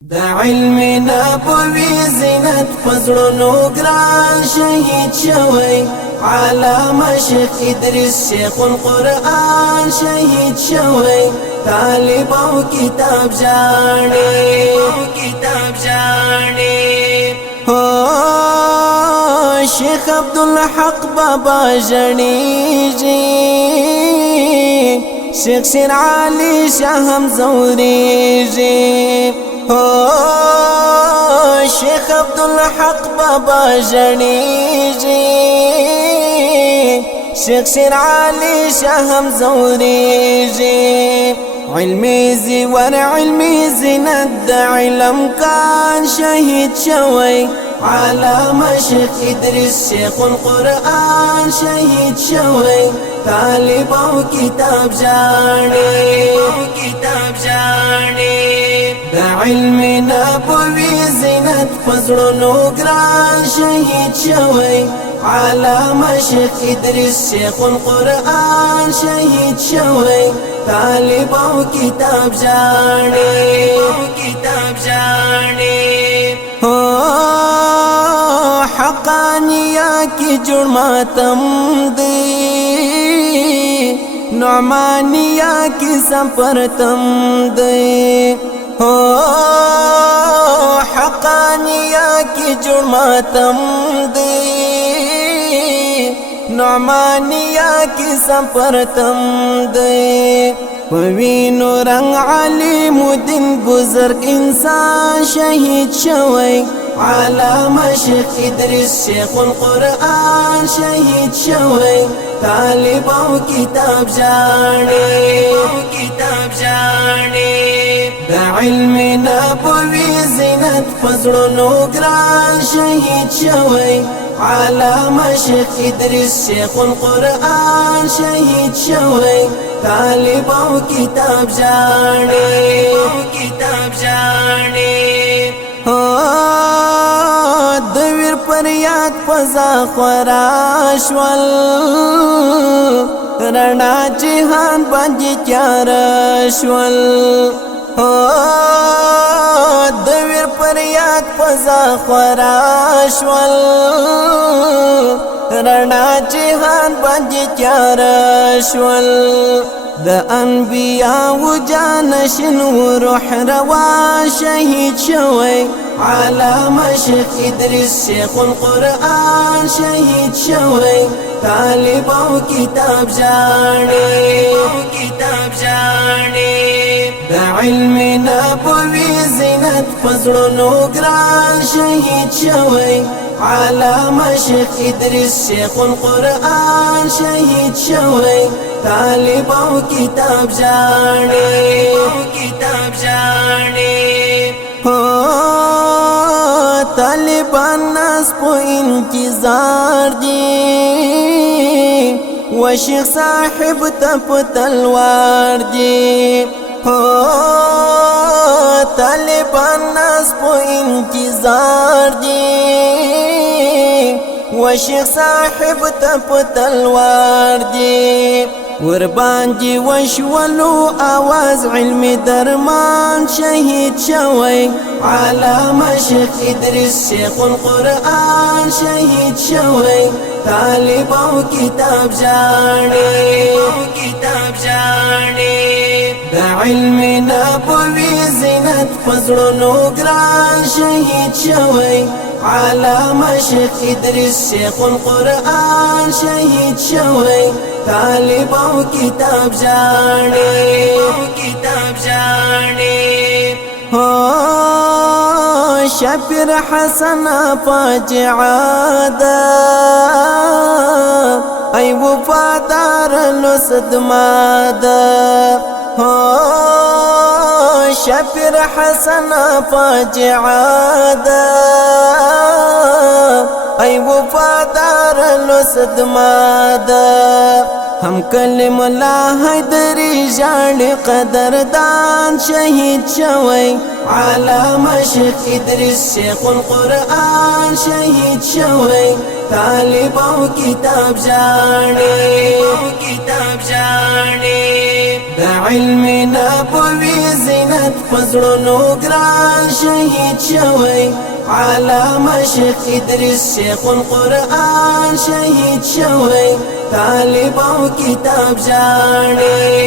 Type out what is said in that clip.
دا علم نبوي زینت پزړونو ګران شهید شوی علامه شیخ ادریس شیخ القرآن شهید شوی طالب او کتاب جاڼي هو شیخ عبدالحق بابا جاڼيږي شیخ شیر علی شاه هم زوريږي شیخ عبدالحق بابا جاڼيږي شیخ شیر علی شاه هم زوريږي علمي زیور علمي زینت د علم کان شهید شوی علامه شیخ ادریس شیخ القرآن شهید شوی طالب او کتاب جاڼي دا علم نبوي زینت پزړونو ګران شهید شوی علامه شیخ ادریس شیخ القرآن شهید شوی طالب او کتاب جاڼي حقانیه کی جوړ ماتم دی نعمانیه کی سفرتم دی حقانیه کی جوړ ماتم دی نعمانیه کی سفرتم دی وینو رنگ علیم الدین بزرگ انسان شهید شوی علامه شیخ ادریس شیخ القرآن شهید شوی طالب او کتاب جاڼي دا علم نبوي زینت پزړونو ګران شهید شوی علامه شیخ ادریس شیخ القرآن شهید شوی طالب او کتاب جاڼي د ویر پر یاد پزا خوراشول رڼا جهان باندې تیار شول د ویر پر یاد پزا خوراشول رڼا جهان باندې تیار شول د انبیاء جانشین و روح روان شهید شوی علامه شیخ ادریس شیخ القرآن شهید شوی طالب او کتاب جاڼي دا علم نبوي زینت پزړونو ګران شهید شوی علامه شیخ ادریس شیخ القرآن شهید شوی طالب او کتاب جاڼي طالبان ناس په انتظار دي و شیخ صاحب ته په تلوار دي طالبان ناس په انتظار دي و شیخ صاحب ته په تلوار دي ور باندې وشولو आवाज علم درمان شهید شوی علامه شیخ ادریس شیخ القرآن شهید شوی طالب او کتاب جاڼي دا علم نبوي زینت پزړونو ګران شهید شوی علامه شیخ ادریس شیخ القرآن شهید شوی طالب او کتاب جاڼي شبیر حسن فاجعه ده ای وفادار لصدمه ده شبیر حسن فاجعه ده ای وفادار لصدمه ده هم کلم الله حیدری جاڼي قدردان شهید شوی علامه شیخ ادریس شیخ القرآن شهید شوی طالب او کتاب جاڼي دا علم نبوی زینت پزړونو ګران شهید شوی علامه شیخ ادریس شیخ القرآن شهید شوی طالب او کتاب جاړي